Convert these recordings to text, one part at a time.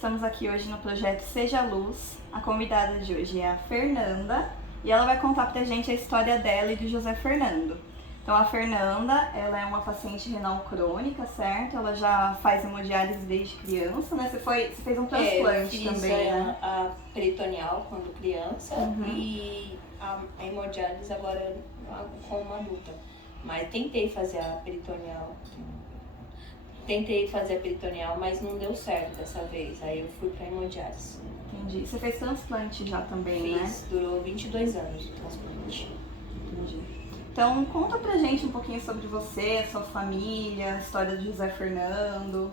estamos aqui hoje no projeto Seja Luz. A convidada de hoje é a Fernanda e ela vai contar pra gente a história dela e de José Fernando. Então a Fernanda, ela é uma paciente renal crônica, certo? Ela já faz hemodiálise desde criança, né? Você fez um transplante eu fiz também, né? a peritoneal quando criança e a hemodiálise agora como adulta. Mas tentei fazer a peritoneal. Mas não deu certo dessa vez. Aí eu fui pra hemodiálise. Entendi. Você fez transplante já também, né? Fiz, durou 22 anos o transplante. Entendi. Então conta pra gente um pouquinho sobre você, sua família, a história de José Fernando.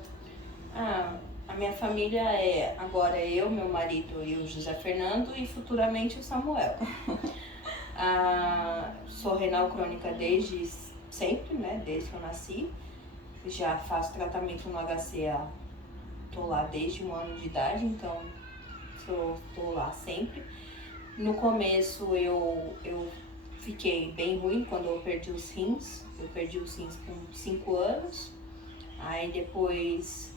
A minha família é agora eu, meu marido e o José Fernando e futuramente o Samuel. Sou renal crônica desde sempre, né? Desde que eu nasci. Já faço tratamento no HCA, tô lá desde 1 ano de idade, então tô lá sempre. No começo eu fiquei bem ruim quando eu perdi os rins. Eu perdi os rins com 5 anos. Aí depois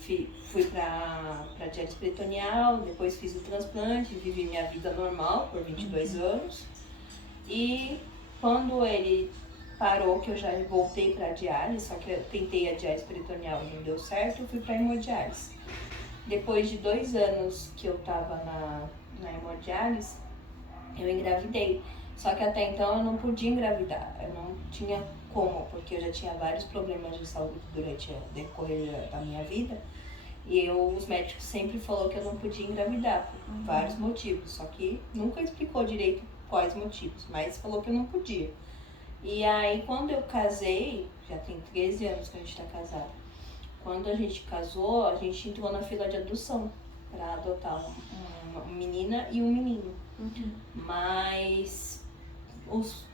fui pra diálise peritoneal, depois fiz o transplante, vivi minha vida normal por 22 anos. E quando ele parou, que eu já voltei pra diálise, só que eu tentei a diálise peritoneal e não deu certo, eu fui pra hemodiálise. Depois de 2 anos que eu tava na hemodiálise, eu engravidei. Só que até então eu não podia engravidar, eu não tinha como, porque eu já tinha vários problemas de saúde durante o decorrer da minha vida. E os médicos sempre falaram que eu não podia engravidar, por vários motivos. Só que nunca explicou direito quais motivos, mas falou que eu não podia. E aí quando eu casei, já tem 13 anos que a gente tá casado. Quando a gente casou, a gente entrou na fila de adoção para adotar uma menina e um menino. Mas os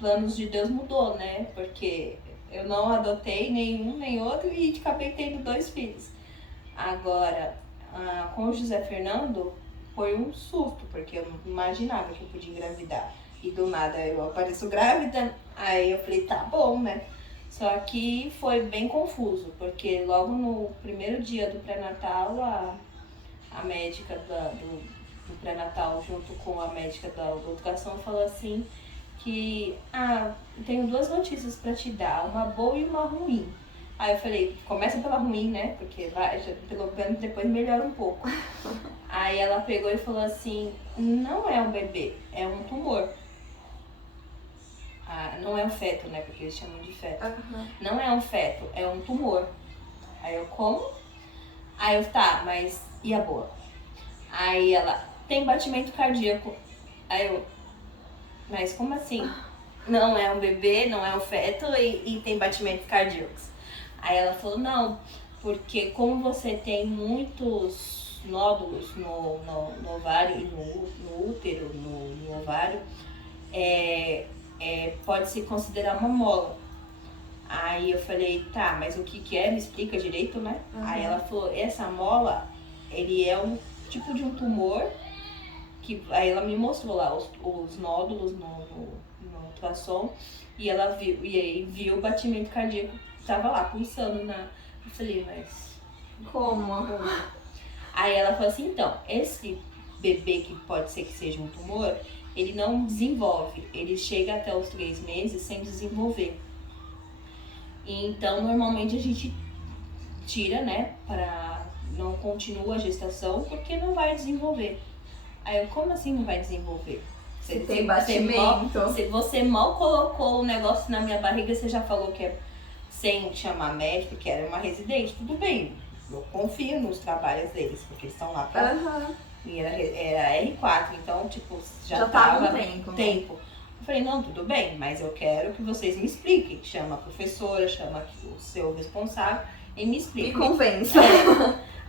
planos de Deus mudou, né? Porque eu não adotei nenhum nem outro e acabei tendo 2 filhos. Agora, com o José Fernando, foi um susto, porque eu não imaginava que eu podia engravidar. E do nada eu apareço grávida, aí eu falei, tá bom, né? Só que foi bem confuso, porque logo no primeiro dia do pré-natal, a médica do pré-natal, junto com a médica da educação, falou assim que, tenho 2 notícias pra te dar, uma boa e uma ruim. Aí eu falei, começa pela ruim, né? Porque pelo menos depois melhora um pouco. Aí ela pegou e falou assim, não é um bebê, é um tumor. Não é um feto, né? Porque eles chamam de feto. Não é um feto, é um tumor. Aí eu, como? Aí eu, tá, mas e a boa? Aí ela, tem batimento cardíaco. Aí eu, mas como assim? Não é um bebê, não é um feto e tem batimentos cardíacos. Aí ela falou, não, porque como você tem muitos nódulos no ovário e no útero, no ovário, pode se considerar uma mola. Aí eu falei, tá, mas o que é? Me explica direito, né? Aí ela falou, essa mola, ele é um tipo de um tumor, aí ela me mostrou lá os nódulos no ultrassom, e ela viu o batimento cardíaco, tava lá pulsando eu falei, mas Como? Aí ela falou assim, então, esse bebê que pode ser que seja um tumor, ele não desenvolve, ele chega até os 3 meses sem desenvolver. E então, normalmente a gente tira, né, não continua a gestação, porque não vai desenvolver. Aí eu, como assim não vai desenvolver? Se tem batimento. Se você mal colocou o negócio na minha barriga, você já falou que é sem chamar médico, que era uma residente, tudo bem. Eu confio nos trabalhos deles, porque eles estão lá pra... E era R4, então, tipo, já tava um tempo. Eu falei, não, tudo bem, mas eu quero que vocês me expliquem. Chama a professora, chama o seu responsável e me explica. E convença.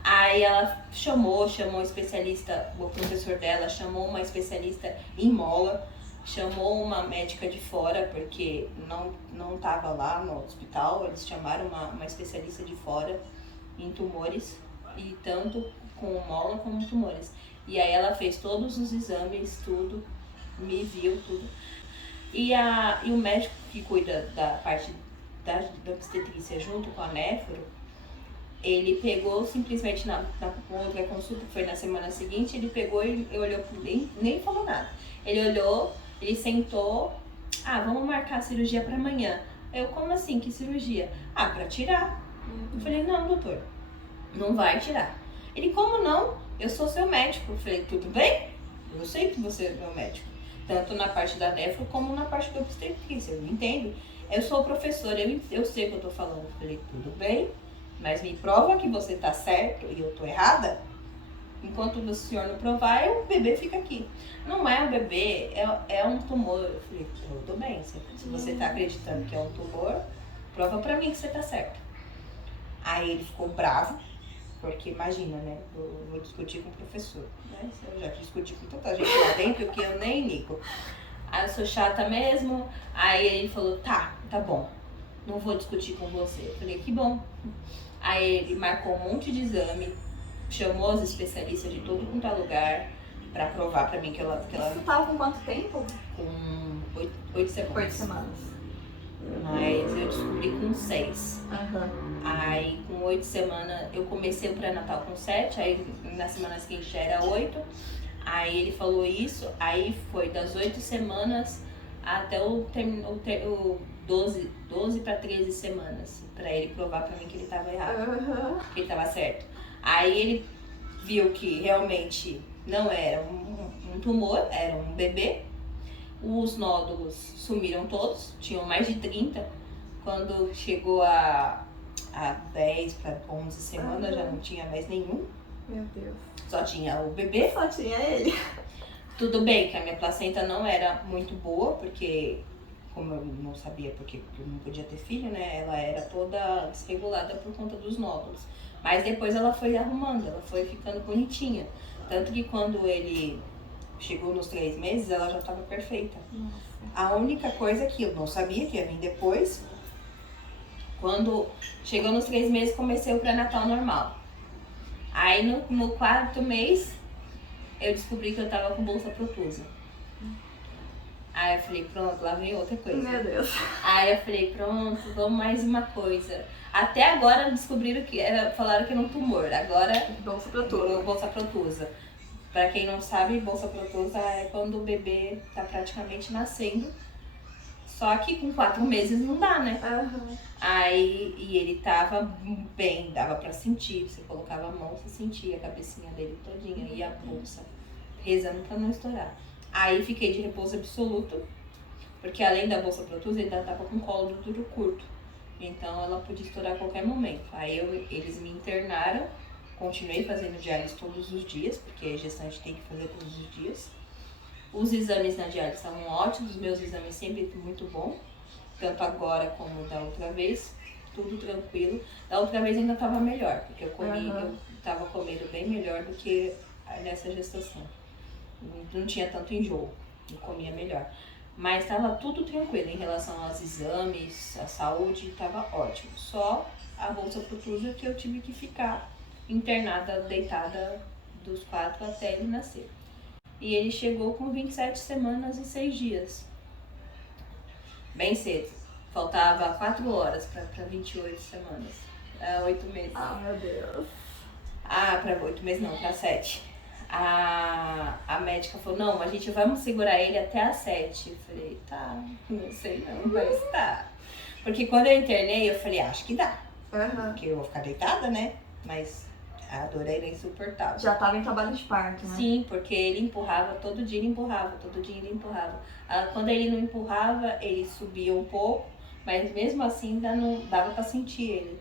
Aí ela chamou um especialista, o professor dela chamou uma especialista em mola, chamou uma médica de fora, porque não tava lá no hospital, eles chamaram uma especialista de fora em tumores, e tanto com mola como tumores. E aí ela fez todos os exames, tudo, me viu, tudo. E o médico que cuida da parte da obstetrícia junto com a néfro, ele pegou simplesmente na outra consulta, que foi na semana seguinte, ele pegou e olhou, nem falou nada. Ele olhou, ele sentou, vamos marcar a cirurgia pra amanhã. Eu, como assim, que cirurgia? Pra tirar. Eu falei, não, doutor, não vai tirar. Ele, como não? Eu sou seu médico. Eu falei, tudo bem? Eu sei que você é meu médico. Tanto na parte da nefro como na parte da obstetrícia, eu entendo. Eu sou professora, eu sei o que eu tô falando. Eu falei, tudo bem, mas me prova que você tá certo e eu tô errada. Enquanto o senhor não provar, o bebê fica aqui. Não é um bebê, é um tumor. Eu falei, tudo bem, se você tá acreditando que é um tumor, prova pra mim que você tá certo. Aí ele ficou bravo, porque imagina, né, eu vou discutir com o professor, né, eu já discuti com tanta gente lá dentro que eu nem ligo. Aí eu sou chata mesmo, aí ele falou, tá bom, não vou discutir com você. Eu falei, que bom. Aí ele marcou um monte de exame, chamou as especialistas de todo quanto é lugar pra provar pra mim que ela... Você tava com quanto tempo? Com 8 semanas. 8 semanas. Mas eu descobri com 6. Uhum. Aí com 8 semanas, eu comecei o pré-natal com 7, aí na semana seguinte já era 8. Aí ele falou isso, aí foi das 8 semanas até o 12 para 13 semanas, pra ele provar pra mim que ele tava errado, que ele tava certo. Aí ele viu que realmente não era um tumor, era um bebê. Os nódulos sumiram todos, tinham mais de 30. Quando chegou a 10 para 11 semanas, já não tinha mais nenhum. Meu Deus. Só tinha o bebê. Só tinha ele. Tudo bem que a minha placenta não era muito boa, porque como eu não sabia porque eu não podia ter filho, né? Ela era toda desregulada por conta dos nódulos. Mas depois ela foi arrumando, ela foi ficando bonitinha. Tanto que quando ele chegou nos 3 meses, ela já estava perfeita. Nossa. A única coisa que eu não sabia, que ia vir depois, quando chegou nos 3 meses, comecei o pré-natal normal. Aí no 4º mês, eu descobri que eu tava com bolsa protusa. Aí eu falei, pronto, lá vem outra coisa. Meu Deus. Aí eu falei, pronto, vamos mais uma coisa. Até agora descobriram que falaram que era um tumor. Agora, Bolsa protusa. bolsa protusa. Pra quem não sabe, bolsa protusa é quando o bebê tá praticamente nascendo. Só que com 4 meses não dá, né? Uhum. Aí, e ele tava bem, dava pra sentir. Você colocava a mão, você sentia a cabecinha dele todinha e a bolsa, rezando pra não estourar. Aí fiquei de repouso absoluto, porque além da bolsa protusa, ele ainda tava com colo do útero curto. Então ela podia estourar a qualquer momento. Aí eles me internaram, continuei fazendo diálise todos os dias, porque gestante tem que fazer todos os dias. Os exames na diálise estavam ótimos, os meus exames sempre muito bons, tanto agora como da outra vez, tudo tranquilo. Da outra vez ainda estava melhor, porque eu estava comendo bem melhor do que nessa gestação. Não tinha tanto enjoo, eu comia melhor. Mas estava tudo tranquilo em relação aos exames, a saúde, estava ótimo. Só a bolsa protusa que eu tive que ficar internada, deitada dos 4 até ele nascer. E ele chegou com 27 semanas e 6 dias. Bem cedo. Faltava 4 horas para 28 semanas. 8 meses. Ah, meu Deus. Para 8 meses não, para 7. A médica falou, não, a gente vamos segurar ele até às 7. Eu falei, tá, não sei não, mas tá. Porque quando eu internei, eu falei, acho que dá. Porque eu vou ficar deitada, né? Mas a dor era insuportável. Já tava em trabalho de parto, né? Sim, porque ele empurrava, todo dia ele empurrava. Quando ele não empurrava, ele subia um pouco, mas mesmo assim ainda não dava pra sentir ele.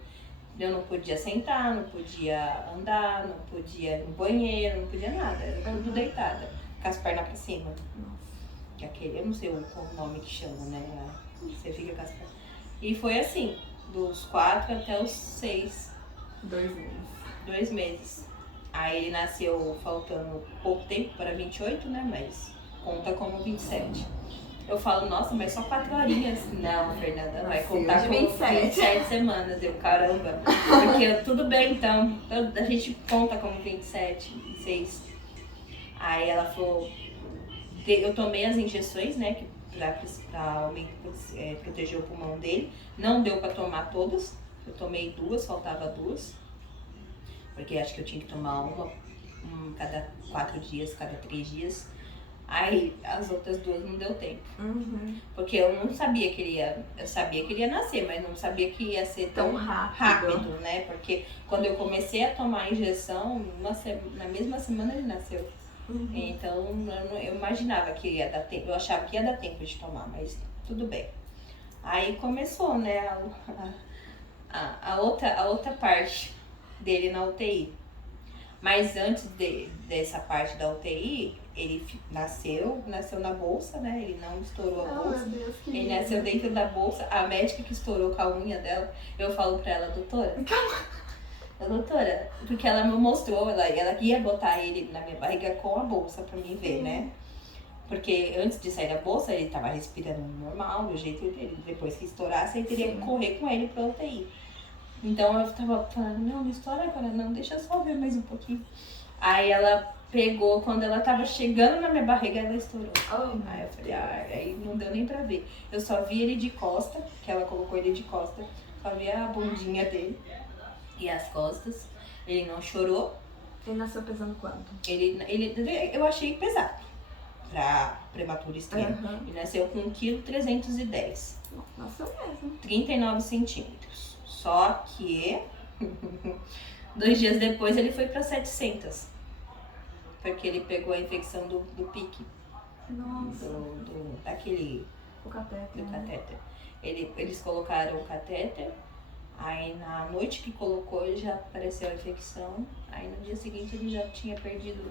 Eu não podia sentar, não podia andar, não podia ir no banheiro, não podia nada, era tudo deitada, com as pernas pra cima. Nossa. Eu não sei o nome que chama, né? Você fica com as pernas. E foi assim, dos 4 até os 6. 2 meses. 2 meses. Aí ele nasceu faltando pouco tempo para 28, né? Mas conta como 27. Eu falo, nossa, mas só 4 horinhas. Não, Fernanda, vai contar como 27 semanas. Eu, caramba. Porque tudo bem, então. A gente conta como 27, 6. Aí ela falou, eu tomei as injeções, né? Que pra proteger o pulmão dele. Não deu para tomar todas. Eu tomei 2, faltava 2. porque acho que eu tinha que tomar cada 4 dias, cada 3 dias. Aí as outras 2 não deu tempo. Porque eu não sabia que ele ia. Eu sabia que ele ia nascer, mas não sabia que ia ser tão rápido, né? Porque quando eu comecei a tomar a injeção, na mesma semana ele nasceu. Então eu imaginava que ia dar tempo, eu achava que ia dar tempo de tomar, mas tudo bem. Aí começou, né, a outra parte dele na UTI. Mas antes dessa parte da UTI, ele nasceu na bolsa, né? Ele não estourou a bolsa. Meu Deus, que ele lindo. nasceu dentro da bolsa. A médica que estourou com a unha dela, eu falo pra ela, doutora, porque ela me mostrou, ela ia botar ele na minha barriga com a bolsa pra mim ver, né? Porque antes de sair da bolsa, ele tava respirando normal, do jeito dele. Depois que estourasse, aí teria que correr com ele pra UTI. Então eu tava falando, não estoura agora não, deixa eu só ver mais um pouquinho. Aí ela pegou, quando ela tava chegando na minha barriga, ela estourou. Aí eu falei, aí não deu nem pra ver. Eu só vi ele de costa, que ela colocou ele de costa, só vi a bundinha dele e as costas. Ele não chorou. Ele nasceu pesando quanto? Eu achei pesado pra prematuro extremo. Ele nasceu com 1,310 kg. Nasceu mesmo. 39 centímetros. Só que 2 dias depois ele foi pra 700. Porque ele pegou a infecção do pique. Nossa. Daquele... O catéter. Do catéter. Eles colocaram o catéter. Aí na noite que colocou já apareceu a infecção. Aí no dia seguinte ele já tinha perdido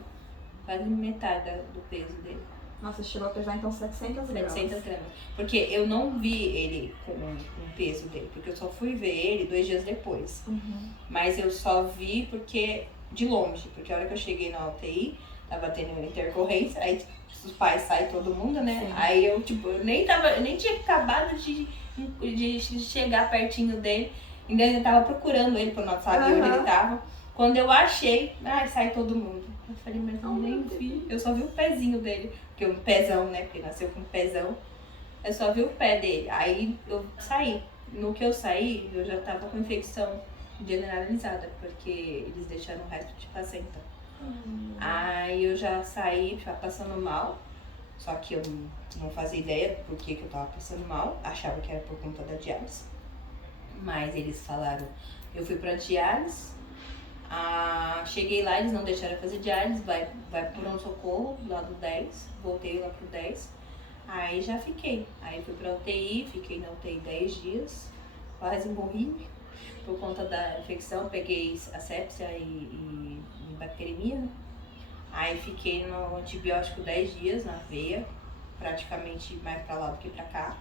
quase metade do peso dele. Nossa, chegou a pesar então 700 gramas. 700 gramas. Porque eu não vi ele com o peso dele, porque eu só fui ver ele 2 dias depois. Mas eu só vi porque de longe, porque a hora que eu cheguei na UTI, tava tendo uma intercorrência, aí os pais saem todo mundo, né? Sim. Aí eu, eu nem tinha acabado de chegar pertinho dele, ainda tava procurando ele pra não saber onde ele tava. Quando eu achei, sai todo mundo. Eu falei, mas eu nem vi. Eu só vi o pezinho dele, porque um pezão, né? Porque nasceu com um pezão. Eu só vi o pé dele. Aí eu saí. No que eu saí, eu já tava com infecção generalizada, porque eles deixaram o resto de placenta. Aí eu já saí passando mal. Só que eu não fazia ideia por que eu tava passando mal. Achava que era por conta da diálise. Mas eles falaram, eu fui pra diálise. Cheguei lá, eles não deixaram fazer diálise, vai pro pronto-socorro lá do 10, voltei lá pro 10, aí já fiquei. Aí fui pra UTI, fiquei na UTI 10 dias, quase morri por conta da infecção, peguei asepsia e bacteremia. Aí fiquei no antibiótico 10 dias na veia, praticamente mais pra lá do que pra cá.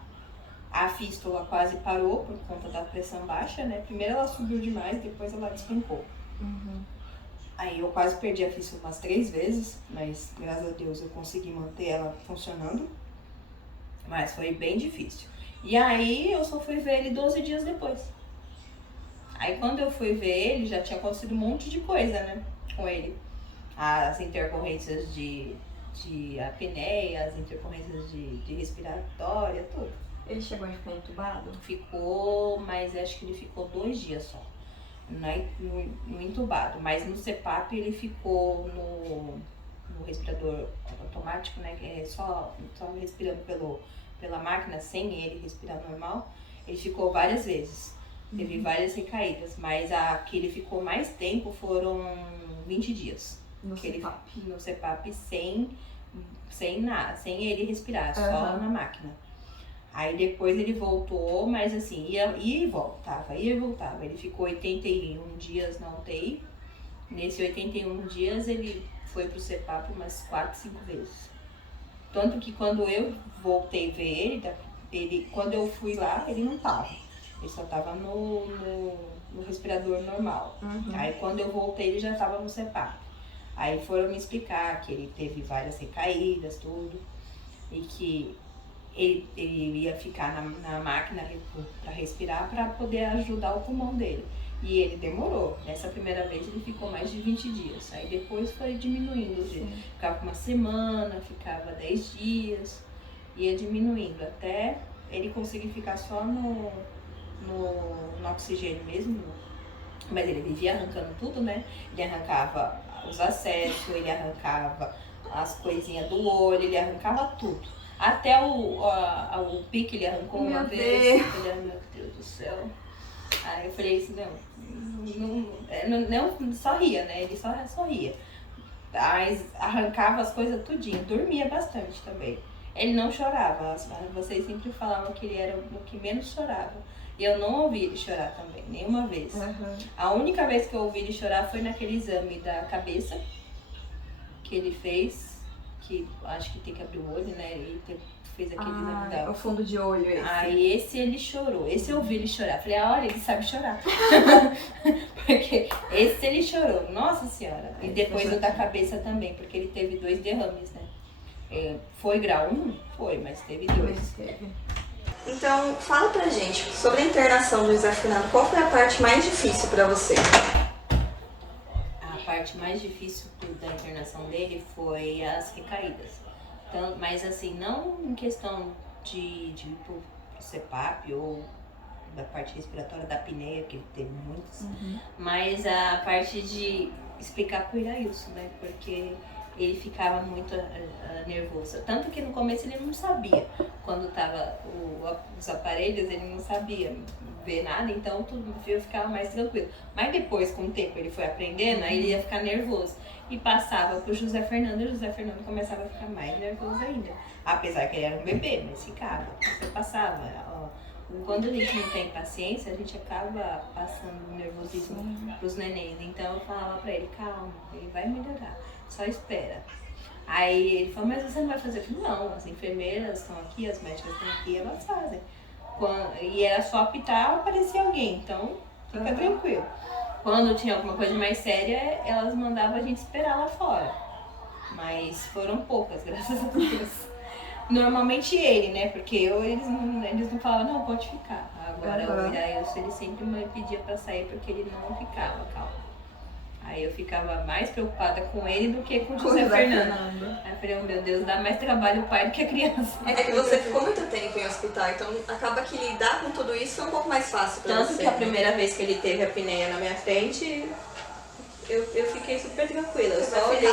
A fístula quase parou por conta da pressão baixa, né? Primeiro ela subiu demais, depois ela despencou. Aí eu quase perdi a fístula umas 3 vezes, mas graças a Deus eu consegui manter ela funcionando. Mas foi bem difícil. E aí eu só fui ver ele 12 dias depois. Aí quando eu fui ver ele, já tinha acontecido um monte de coisa, né? Com ele. As intercorrências de apneia, as intercorrências de respiratória, tudo. Ele chegou a ficar entubado? Ficou, mas acho que ele ficou 2 dias só. No entubado, mas no CPAP ele ficou no respirador automático, né? Que é só respirando pela máquina, sem ele respirar normal. Ele ficou várias vezes, teve várias recaídas, mas a que ele ficou mais tempo foram 20 dias. No CPAP? No CPAP sem nada, sem ele respirar, só na máquina. Aí depois ele voltou, mas assim, ia e voltava. Ele ficou 81 dias na UTI. Nesses 81 dias ele foi pro CPAP umas 4, 5 vezes. Tanto que quando eu voltei a ver ele, quando eu fui lá, ele não tava. Ele só tava no respirador normal. Aí quando eu voltei, ele já tava no CPAP. Aí foram me explicar que ele teve várias recaídas, tudo. E que ele ia ficar na máquina para respirar para poder ajudar o pulmão dele. E ele demorou. Nessa primeira vez ele ficou mais de 20 dias. Aí depois foi diminuindo. Ficava uma semana, ficava 10 dias. Ia diminuindo até ele conseguir ficar só no oxigênio mesmo, Mas ele vivia arrancando tudo, né? Ele arrancava os acessos, ele arrancava as coisinhas do olho, ele arrancava tudo. Até o pique ele arrancou uma vez. Eu falei, meu Deus do céu. Aí eu falei isso, não só ria, né? Ele só ria. Mas arrancava as coisas tudinho, dormia bastante também. Ele não chorava, vocês sempre falavam que ele era o que menos chorava. E eu não ouvi ele chorar também, nenhuma vez. Uhum. A única vez que eu ouvi ele chorar foi naquele exame da cabeça que ele fez, que acho que tem que abrir o olho, né? Ele fez aquele exame da... o fundo de olho esse. Aí esse ele chorou, esse eu ouvi ele chorar. Falei, olha, ele sabe chorar. Porque esse ele chorou, nossa senhora. E depois o da cabeça também, porque ele teve 2 derrames, né? Foi grau 1? Foi, mas teve 2. Então, fala pra gente sobre a internação do José Fernando. Qual foi a parte mais difícil pra você? A parte mais difícil da internação dele foi as recaídas. Então, mas assim, não em questão de ir pro CPAP ou da parte respiratória da apneia, que ele teve muitas, mas a parte de explicar pro Irailson, né? Porque ele ficava muito nervoso. Tanto que no começo ele não sabia. Quando tava os aparelhos, ele não sabia ver nada, então tudo eu ficava mais tranquilo. Mas depois, com o tempo, ele foi aprendendo, aí ele ia ficar nervoso. E passava pro José Fernando, e o José Fernando começava a ficar mais nervoso ainda. Apesar que ele era um bebê, mas ficava. Você passava. Quando a gente não tem paciência, a gente acaba passando nervosismo pros nenéns. Então eu falava pra ele, calma, ele vai melhorar, só espera. Aí ele falou, mas você não vai fazer? Eu falei, não, as enfermeiras estão aqui, as médicas estão aqui, elas fazem. E era só apitar, aparecia alguém, então fica tranquilo. Quando tinha alguma coisa mais séria, elas mandavam a gente esperar lá fora. Mas foram poucas, graças a Deus. Normalmente ele, né? Porque eles não falavam, não, pode ficar. Agora o Irailson, ele sempre me pedia pra sair porque ele não ficava calmo. Aí eu ficava mais preocupada com ele do que com o José Fernando. Aí eu falei, oh, meu Deus, dá mais trabalho o pai do que a criança. É que você ficou muito tempo em hospital, então acaba que lidar com tudo isso é um pouco mais fácil pra você. Tanto que a primeira vez que ele teve a apneia na minha frente, eu fiquei super tranquila.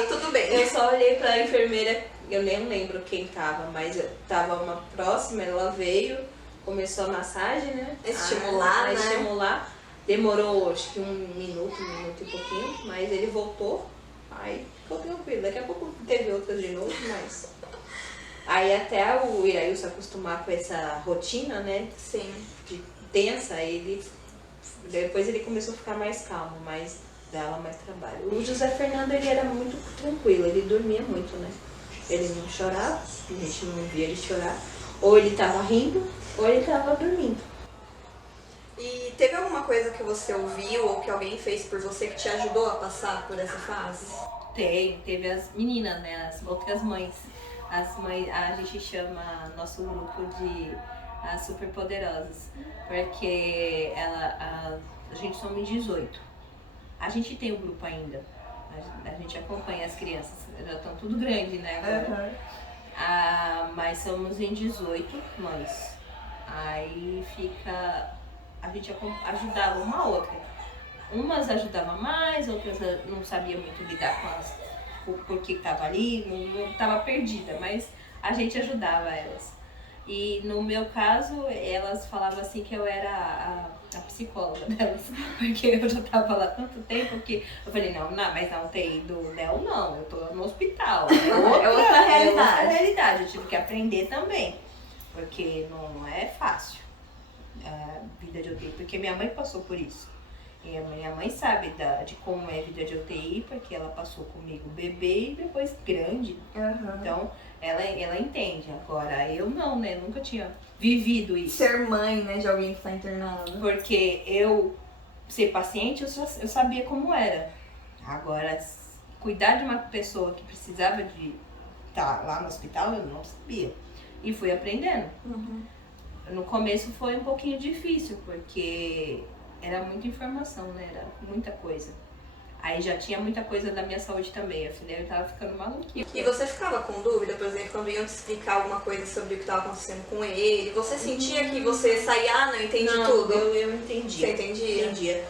Tudo bem. Eu só olhei pra enfermeira, eu nem lembro quem tava, mas tava uma próxima, ela veio, começou a massagem, né? Estimular, né? Estimular. Demorou acho que 1 minuto e pouquinho, mas ele voltou, aí ficou tranquilo. Daqui a pouco teve outras de novo, mas... Aí até o Irailson acostumar com essa rotina, né? Sim. De tensa, depois ele começou a ficar mais calmo, mas dava mais trabalho. O José Fernando, ele era muito tranquilo, ele dormia muito, né? Ele não chorava, a gente não via ele chorar. Ou ele tava rindo, ou ele tava dormindo. E teve alguma coisa que você ouviu ou que alguém fez por você que te ajudou a passar por essa fase? Teve as meninas, né? As outras mães. As mães, a gente chama nosso grupo de as superpoderosas, porque a gente somos 18. A gente tem o grupo ainda. A gente acompanha as crianças, já estão tudo grande, né? Agora. Mas somos em 18 mães. Aí a gente ajudava uma a outra. Umas ajudavam mais, outras não sabiam muito lidar com porque estava ali, não estava perdida, mas a gente ajudava elas. E no meu caso, elas falavam assim que eu era a psicóloga delas, porque eu já estava lá há tanto tempo que eu falei, mas na UTI do Léo não, eu tô no hospital, é outra realidade, eu tive que aprender também, porque não é fácil a vida de UTI, porque minha mãe passou por isso. E a minha mãe sabe de como é a vida de UTI, porque ela passou comigo bebê e depois grande. Então, ela entende. Agora, eu não, né? Nunca tinha vivido isso. Ser mãe, né, de alguém que está internado. Porque ser paciente, eu sabia como era. Agora, cuidar de uma pessoa que precisava de estar lá no hospital, eu não sabia. E fui aprendendo. No começo foi um pouquinho difícil, porque era muita informação, né? Era muita coisa. Aí já tinha muita coisa da minha saúde também. Eu falei, eu tava ficando maluquinha. E você ficava com dúvida, por exemplo, quando iam te explicar alguma coisa sobre o que estava acontecendo com ele? Você sentia que você saía, não entendi tudo? Eu entendia. Você entendia? Entendia.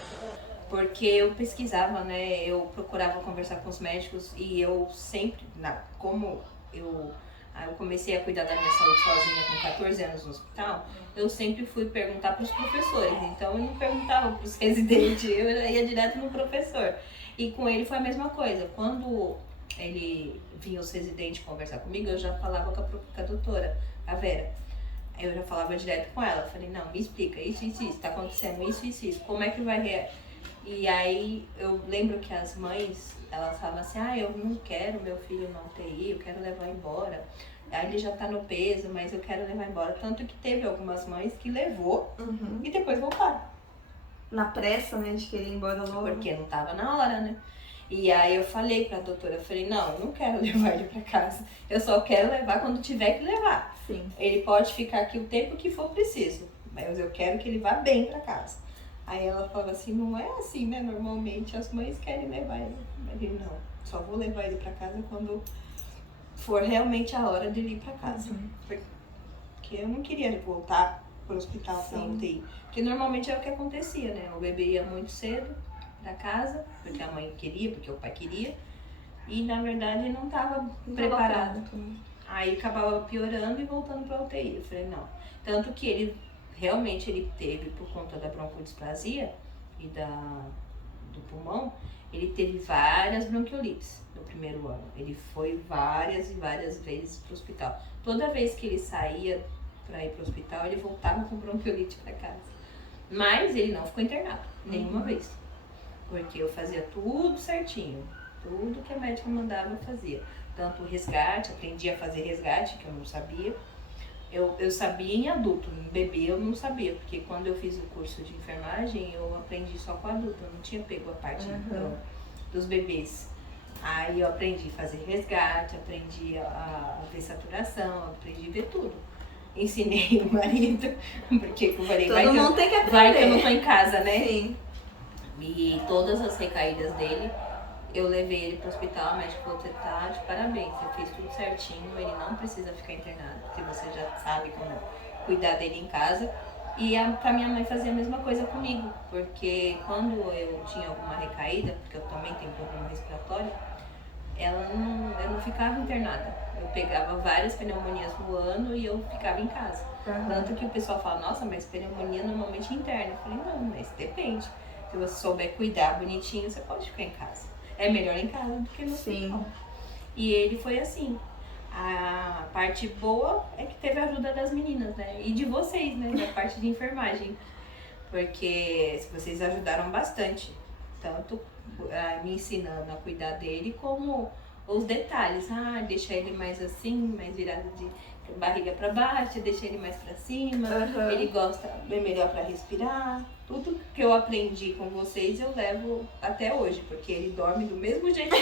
Porque eu pesquisava, né? Eu procurava conversar com os médicos e eu sempre, como eu comecei a cuidar da minha saúde sozinha com 14 anos no hospital, eu sempre fui perguntar para os professores. Então eu não perguntava para os residentes, eu ia direto no professor. E com ele foi a mesma coisa. Quando ele vinha os residentes conversar comigo, eu já falava com a doutora, a Vera. Eu já falava direto com ela. Falei, não, me explica, isso, tá acontecendo isso, como é que vai... E aí eu lembro que as mães, elas falavam assim, eu não quero meu filho na UTI, eu quero levar embora. Aí ele já tá no peso, mas eu quero levar embora. Tanto que teve algumas mães que levou e depois voltaram. Na pressa, né, de querer ir embora logo. Porque não tava na hora, né? E aí eu falei pra doutora, eu falei, não, eu não quero levar ele pra casa. Eu só quero levar quando tiver que levar. Sim. Ele pode ficar aqui o tempo que for preciso, mas eu quero que ele vá bem pra casa. Aí ela falava assim, não é assim, né? Normalmente as mães querem levar ele. Mas ele, não, só vou levar ele pra casa quando for realmente a hora de ele ir pra casa. Porque eu não queria voltar pro hospital pra UTI. Porque normalmente é o que acontecia, né? O bebê ia muito cedo pra casa, porque a mãe queria, porque o pai queria. E na verdade não tava preparado. Aí acabava piorando e voltando pra UTI. Eu falei, não. Tanto que ele realmente ele teve, por conta da broncodisplasia e do pulmão, ele teve várias bronquiolites no primeiro ano. Ele foi várias e várias vezes pro hospital. Toda vez que ele saía para ir pro hospital, ele voltava com bronquiolite para casa. Mas ele não ficou internado, nenhuma vez. Porque eu fazia tudo certinho. Tudo que a médica mandava eu fazia. Tanto o resgate, aprendi a fazer resgate, que eu não sabia. Eu sabia em adulto, em bebê eu não sabia, porque quando eu fiz o curso de enfermagem, eu aprendi só com adulto, eu não tinha pego a parte dos bebês. Aí eu aprendi a fazer resgate, aprendi a ver saturação, aprendi a ver tudo. Ensinei o marido, porque eu falei, Todo mundo tem que aprender. Vai que eu não tô em casa, né? Sim. E todas as recaídas dele, eu levei ele pro hospital, o médico falou, você tá de parabéns, você fez tudo certinho, ele não precisa ficar internado, porque você já sabe como cuidar dele em casa. E pra minha mãe fazer a mesma coisa comigo, porque quando eu tinha alguma recaída, porque eu também tenho problema respiratório, eu não ficava internada. Eu pegava várias pneumonias no ano e eu ficava em casa. Tanto que o pessoal fala, nossa, mas pneumonia normalmente interna. Eu falei, não, mas depende. Se você souber cuidar bonitinho, você pode ficar em casa. É melhor em casa do que no hospital. E ele foi assim. A parte boa é que teve a ajuda das meninas, né? E de vocês, né? Da parte de enfermagem. Porque vocês ajudaram bastante. Tanto me ensinando a cuidar dele, como os detalhes. Deixa ele mais assim, mais virado de barriga pra baixo, deixa ele mais pra cima. Ele gosta, é melhor pra respirar. Tudo que eu aprendi com vocês eu levo até hoje, porque ele dorme do mesmo jeito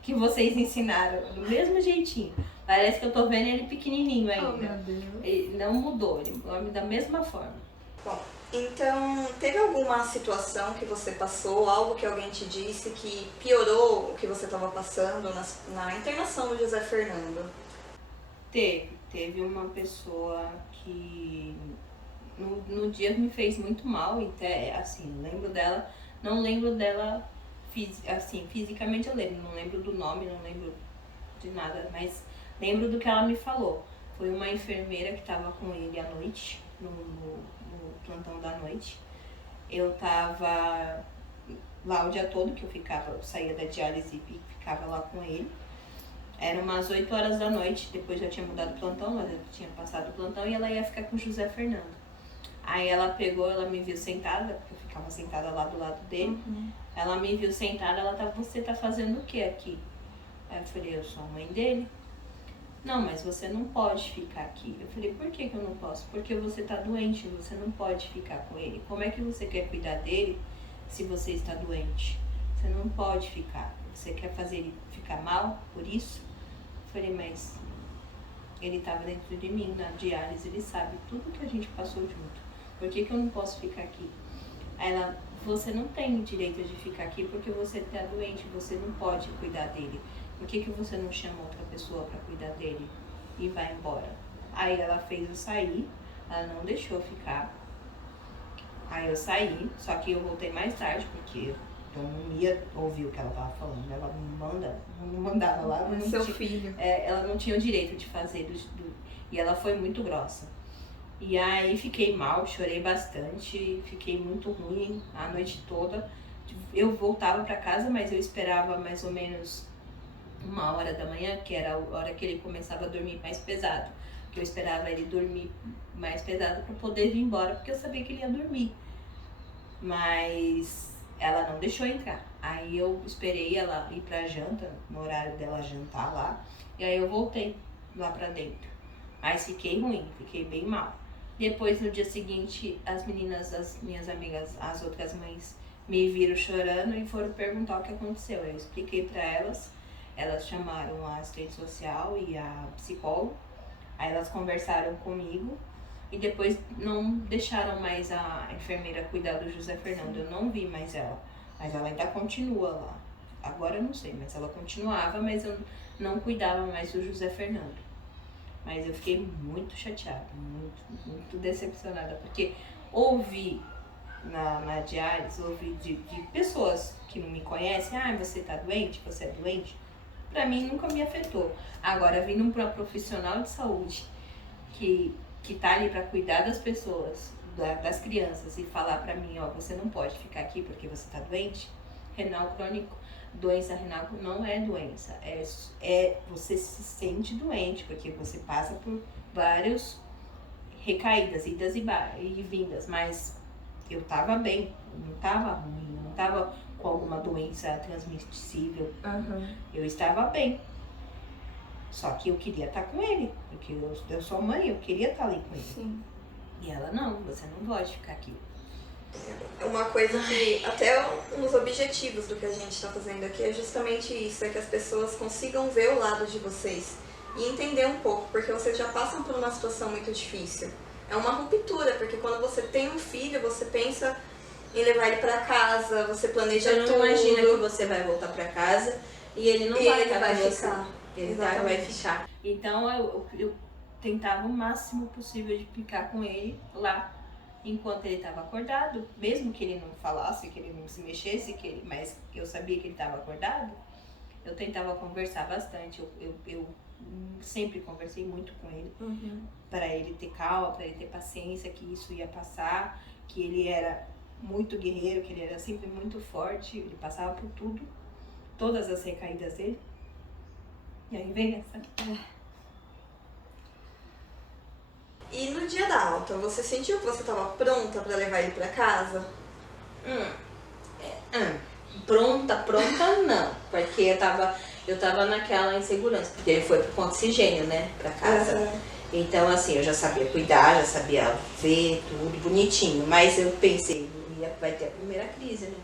que vocês ensinaram, do mesmo jeitinho. Parece que eu tô vendo ele pequenininho ainda. Oh, meu Deus. Ele não mudou, ele dorme da mesma forma. Bom, então, teve alguma situação que você passou, algo que alguém te disse que piorou o que você estava passando na internação do José Fernando? Teve uma pessoa que no dia me fez muito mal, até assim, lembro dela, não lembro dela assim, fisicamente eu lembro, não lembro do nome, não lembro de nada, mas lembro do que ela me falou. Foi uma enfermeira que estava com ele à noite, no plantão da noite. Eu tava lá o dia todo, que eu saía da diálise e ficava lá com ele. Era umas 8 horas da noite, depois já tinha mudado o plantão, mas eu tinha passado o plantão e ela ia ficar com o José Fernando. Aí ela me viu sentada, porque eu ficava sentada lá do lado dele. Ela me viu sentada, você tá fazendo o que aqui? Aí eu falei, eu sou a mãe dele. Não, mas você não pode ficar aqui. Eu falei, por que eu não posso? Porque você tá doente, você não pode ficar com ele. Como é que você quer cuidar dele se você está doente? Você não pode ficar. Você quer fazer ele ficar mal por isso? Eu falei, mas ele estava dentro de mim, na diálise, ele sabe tudo que a gente passou junto. Por que eu não posso ficar aqui? Aí ela, você não tem direito de ficar aqui porque você está doente, você não pode cuidar dele. Por que você não chama outra pessoa para cuidar dele e vai embora? Aí ela fez eu sair, ela não deixou eu ficar. Aí eu saí, só que eu voltei mais tarde, porque eu não ia ouvir o que ela tava falando. Ela não mandava lá. Não Seu tinha, filho. ela não tinha o direito de fazer, e ela foi muito grossa. E aí fiquei mal, chorei bastante, fiquei muito ruim a noite toda. Eu voltava para casa, mas eu esperava mais ou menos 1h da manhã, que era a hora que ele começava a dormir mais pesado. Que eu esperava ele dormir mais pesado para poder vir embora, porque eu sabia que ele ia dormir. Mas ela não deixou entrar. Aí eu esperei ela ir pra janta, no horário dela jantar lá. E aí eu voltei lá pra dentro. Mas fiquei ruim, fiquei bem mal. Depois, no dia seguinte, as meninas, as minhas amigas, as outras mães, me viram chorando e foram perguntar o que aconteceu. Eu expliquei pra elas. Elas chamaram a assistente social e a psicóloga. Aí elas conversaram comigo. E depois não deixaram mais a enfermeira cuidar do José Fernando. Eu não vi mais ela. Mas ela ainda continua lá. Agora eu não sei, mas ela continuava, mas eu não cuidava mais do José Fernando. Mas eu fiquei muito chateada, muito decepcionada. Porque ouvi na diálise, ouvi de pessoas que não me conhecem, você tá doente, você é doente. Pra mim nunca me afetou. Agora, vindo pra profissional de saúde que tá ali para cuidar das pessoas, das crianças, e falar para mim, você não pode ficar aqui porque você tá doente. Renal crônico, doença renal não é doença, você se sente doente porque você passa por várias recaídas, idas e vindas, mas eu tava bem, eu não tava ruim, eu não tava com alguma doença transmissível, eu estava bem. Só que eu queria estar com ele, porque eu sou mãe, eu queria estar ali com ele. Sim. E ela, não, você não pode ficar aqui. Uma coisa que, até um dos objetivos do que a gente está fazendo aqui é justamente isso, é que as pessoas consigam ver o lado de vocês e entender um pouco, porque vocês já passam por uma situação muito difícil. É uma ruptura, porque quando você tem um filho, você pensa em levar ele para casa, você planeja tudo. Você não imagina que você vai voltar para casa e ele não vai estar com você. Ele vai ficar. Então eu tentava o máximo possível de ficar com ele lá enquanto ele estava acordado, mesmo que ele não falasse, que ele não se mexesse, mas eu sabia que ele estava acordado. Eu tentava conversar bastante, eu sempre conversei muito com ele, para ele ter calma, para ele ter paciência, que isso ia passar, que ele era muito guerreiro, que ele era sempre muito forte, ele passava por tudo, todas as recaídas dele. E aí vem essa. E no dia da alta, você sentiu que você estava pronta para levar ele para casa? Pronta não, porque eu tava naquela insegurança, porque ele foi com oxigênio, né, pra casa. Então assim, eu já sabia cuidar, já sabia ver tudo bonitinho, mas eu pensei, vai ter a primeira crise, né,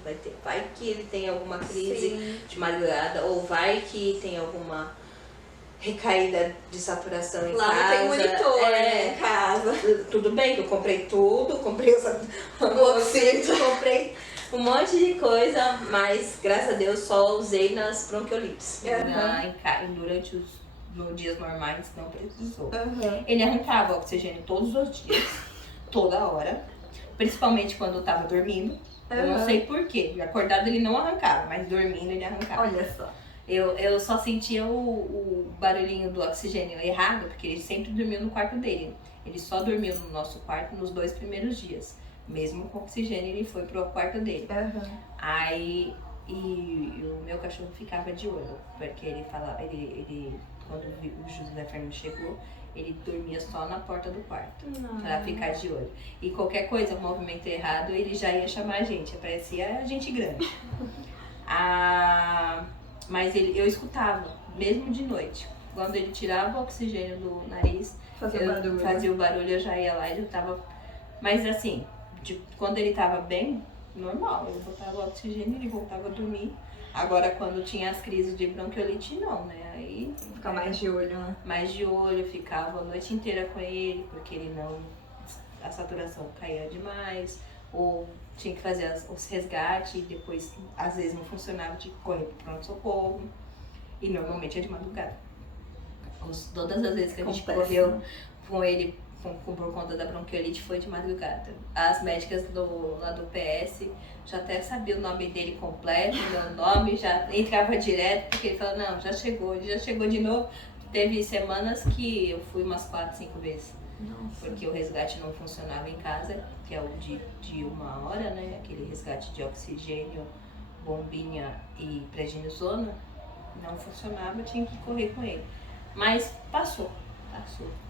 vai que ele tem alguma crise de madrugada, ou vai que tem alguma recaída de saturação em casa. Lá não tem monitor, né, em casa. Tudo bem que eu comprei tudo, comprei comprei um monte de coisa, mas graças a Deus só usei nas bronquiolites. Durante nos dias normais não precisou. Ele arrancava oxigênio todos os dias, toda hora, principalmente quando eu tava dormindo. Eu não sei porquê, acordado ele não arrancava, mas dormindo ele arrancava. Olha só. Eu só sentia o barulhinho do oxigênio errado, porque ele sempre dormiu no quarto dele. Ele só dormiu no nosso quarto nos 2 primeiros dias. Mesmo com oxigênio, ele foi pro quarto dele. Aí, e o meu cachorro ficava de olho, porque ele falava, quando o José Fernando chegou, ele dormia só na porta do quarto, pra ficar de olho. E qualquer coisa, um movimento errado, ele já ia chamar a gente, parecia gente grande. Mas eu escutava, mesmo de noite. Quando ele tirava o oxigênio do nariz, fazia o barulho, eu já ia lá e já tava... Mas assim, quando ele tava bem, normal, eu botava o oxigênio e ele voltava a dormir. Agora, quando tinha as crises de bronquiolite, não, né? Aí... Ficar mais de olho, né? Mais de olho, ficava a noite inteira com ele, porque ele não... A saturação caía demais, ou tinha que fazer os resgates e depois, às vezes, não funcionava, tinha que correr pro pronto-socorro. E normalmente é de madrugada. Todas as vezes que a gente correu com ele por conta da bronquiolite foi de madrugada. As médicas lá do PS já até sabiam o nome dele completo, meu nome, já entrava direto, porque ele falou, não, ele já chegou de novo. Teve semanas que eu fui umas 4, 5 vezes. Nossa. Porque o resgate não funcionava em casa, que é o de 1 hora, né? Aquele resgate de oxigênio, bombinha e prednisona, não funcionava, eu tinha que correr com ele. Mas passou.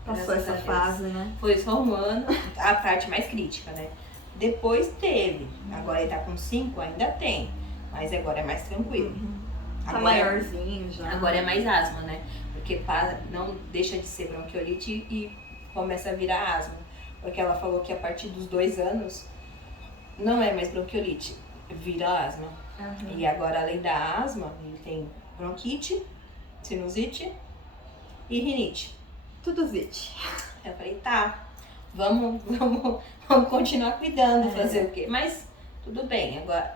Passou essa fase, né? Foi só um ano, a parte mais crítica, né? Depois teve, agora ele tá com 5, ainda tem, mas agora é mais tranquilo. Tá Agora, maiorzinho já. agora é mais asma, né? Porque não deixa de ser bronquiolite e começa a virar asma. Porque ela falou que a partir dos 2 anos não é mais bronquiolite, vira asma. E agora, além da asma, ele tem bronquite, sinusite e rinite. Tudo zite. Eu falei, tá, vamos continuar cuidando, fazer o quê? Mas tudo bem, agora,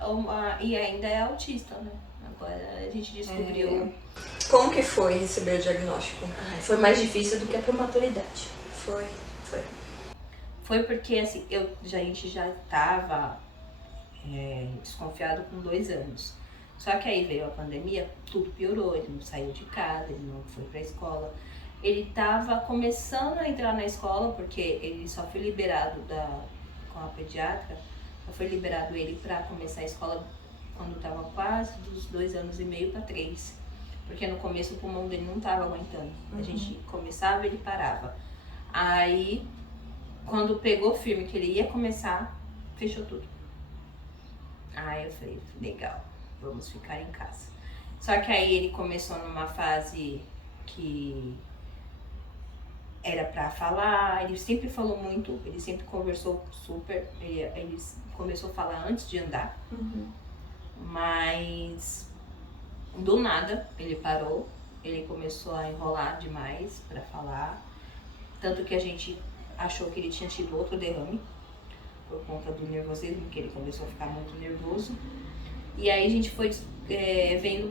e ainda é autista, né? Agora a gente descobriu. Como que foi receber o diagnóstico? Foi mais difícil do que a prematuridade. Foi. Foi porque assim, a gente já estava desconfiado com 2 anos. Só que aí veio a pandemia, tudo piorou, ele não saiu de casa, ele não foi pra escola. Ele estava começando a entrar na escola, porque ele só foi liberado com a pediatra, só foi liberado ele para começar a escola quando estava quase dos 2 anos e meio para 3. Porque no começo o pulmão dele não estava aguentando. A gente começava e ele parava. Aí, quando pegou firme que ele ia começar, fechou tudo. Aí eu falei, legal, vamos ficar em casa. Só que aí ele começou numa fase que era pra falar, ele sempre falou muito, ele sempre conversou super, ele começou a falar antes de andar, mas do nada ele parou, ele começou a enrolar demais pra falar, tanto que a gente achou que ele tinha tido outro derrame, por conta do nervosismo, que ele começou a ficar muito nervoso, e aí a gente foi vendo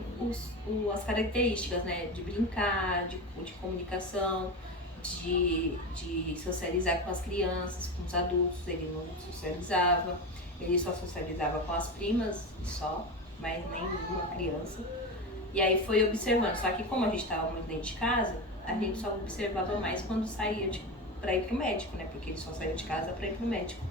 as características, né, de brincar, de comunicação, de socializar com as crianças, com os adultos. Ele não socializava, ele só socializava com as primas só, mas nenhuma criança. E aí foi observando, só que como a gente estava muito dentro de casa, a gente só observava mais quando saía para ir pro médico, né, porque ele só saía de casa para ir pro médico.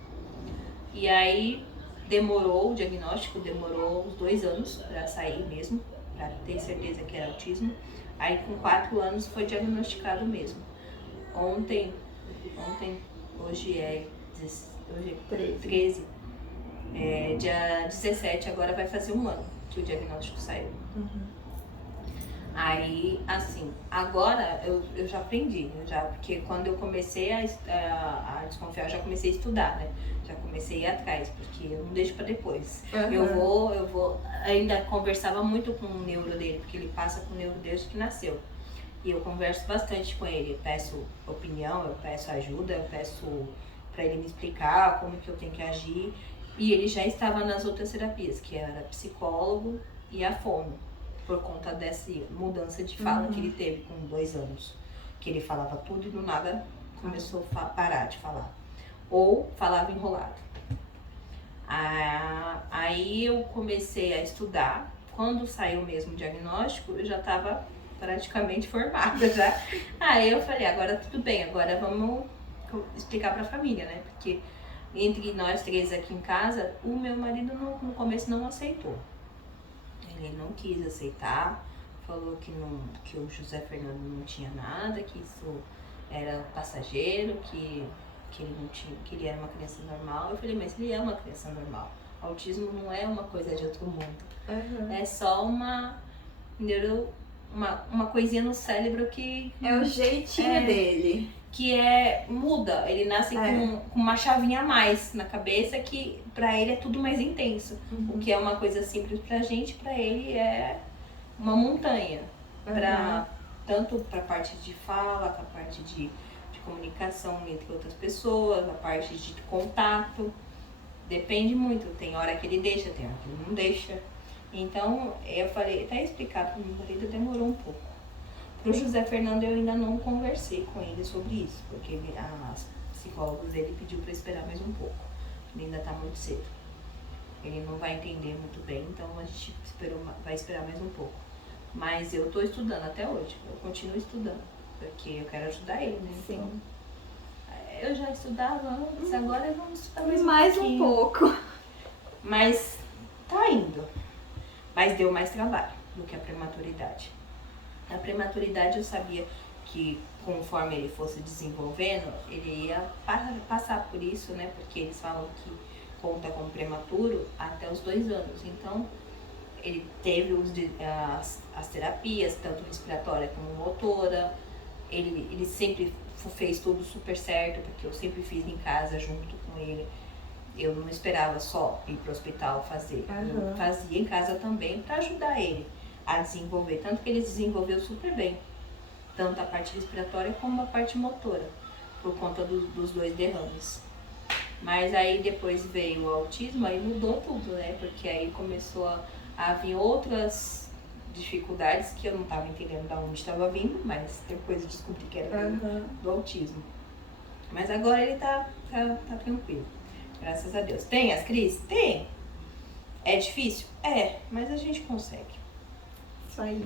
E aí o diagnóstico demorou uns 2 anos para sair mesmo, para ter certeza que era autismo. Aí com 4 anos foi diagnosticado mesmo. Hoje é 13, dia 17, agora vai fazer 1 ano que o diagnóstico saiu. Aí, assim, agora eu já aprendi, porque quando eu comecei a desconfiar, eu já comecei a estudar, né? Já comecei a ir atrás, porque eu não deixo pra depois. Eu vou, ainda conversava muito com o neuro dele, porque ele passa com o neuro desde que nasceu. E eu converso bastante com ele, eu peço opinião, eu peço ajuda, eu peço pra ele me explicar como que eu tenho que agir. E ele já estava nas outras terapias, que era psicólogo e a fono, por conta dessa mudança de fala que ele teve com 2 anos. Que ele falava tudo e do nada começou a parar de falar. Ou falava enrolado. Aí eu comecei a estudar. Quando saiu mesmo o diagnóstico, eu já estava praticamente formada já. Aí eu falei, agora tudo bem, agora vamos explicar pra família, né? Porque entre nós 3 aqui em casa, o meu marido no começo não aceitou. Ele não quis aceitar, falou que o José Fernando não tinha nada, que isso era passageiro, que ele não tinha, que ele era uma criança normal. Eu falei, mas ele é uma criança normal. Autismo não é uma coisa de outro mundo. É só uma coisinha no cérebro que... É o jeitinho dele. Que muda, ele nasce com uma chavinha a mais na cabeça, que pra ele é tudo mais intenso. O que é uma coisa simples pra gente, pra ele é uma montanha. Tanto pra parte de fala, pra parte de comunicação entre outras pessoas, a parte de contato. Depende muito, tem hora que ele deixa, tem hora que ele não deixa. Então, eu falei, até explicar pro meu marido demorou um pouco. Pro José Fernando eu ainda não conversei com ele sobre isso, porque psicólogos dele pediu para esperar mais um pouco. Ele ainda tá muito cedo. Ele não vai entender muito bem, então a gente vai esperar mais um pouco. Mas eu tô estudando até hoje, eu continuo estudando, porque eu quero ajudar ele, né? Sim. Então, eu já estudava antes, agora vamos estudar Mais um pouquinho. pouco. Mas tá indo. Mas deu mais trabalho do que a prematuridade. A prematuridade eu sabia que conforme ele fosse desenvolvendo, ele ia passar por isso, né? Porque eles falam que conta como prematuro até os 2 anos. Então, ele teve as terapias, tanto respiratória como motora. Ele sempre fez tudo super certo, porque eu sempre fiz em casa junto com ele. Eu não esperava só ir pro hospital fazer. Eu fazia em casa também para ajudar ele a desenvolver. Tanto que ele desenvolveu super bem. Tanto a parte respiratória como a parte motora. Por conta dos 2 derrames. Mas aí depois veio o autismo, aí mudou tudo, né? Porque aí começou a vir outras dificuldades que eu não estava entendendo de onde estava vindo, mas depois eu descobri que era do autismo. Mas agora ele tá tranquilo. Graças a Deus. Tem as crises? Tem. É difícil? É, mas a gente consegue. Isso aí.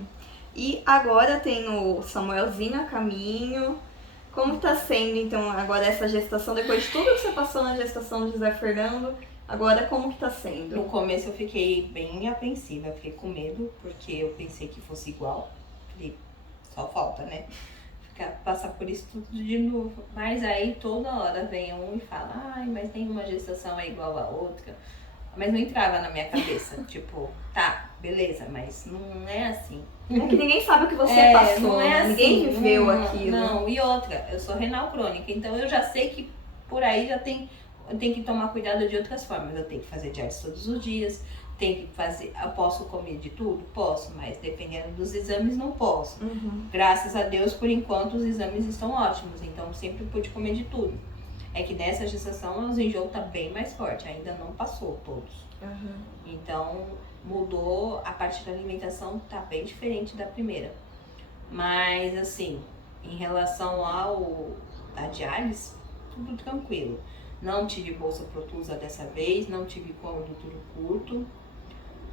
E agora tem o Samuelzinho a caminho. Como tá sendo, então, agora essa gestação, depois de tudo que você passou na gestação do José Fernando, agora como que tá sendo? No começo eu fiquei bem apreensiva, fiquei com medo, porque eu pensei que fosse igual. Falei, só falta, né? Passar por isso tudo de novo. Mas aí toda hora vem um e fala, ai, mas nenhuma gestação é igual a outra. Mas não entrava na minha cabeça, tipo, tá, beleza, mas não é assim. É que ninguém sabe o que você passou, não é assim, ninguém viveu aquilo. Não, e outra, eu sou renal crônica, então eu já sei que por aí eu tenho que tomar cuidado de outras formas. Eu tenho que fazer diálise todos os dias, tenho que fazer, eu posso comer de tudo? Posso, mas dependendo dos exames não posso. Graças a Deus, por enquanto, os exames estão ótimos, então sempre pude comer de tudo. É que nessa gestação os enjoos tá bem mais forte, ainda não passou todos. Então mudou, a parte da alimentação tá bem diferente da primeira. Mas assim, em relação à diálise, tudo tranquilo. Não tive bolsa protusa dessa vez, não tive colo do útero curto,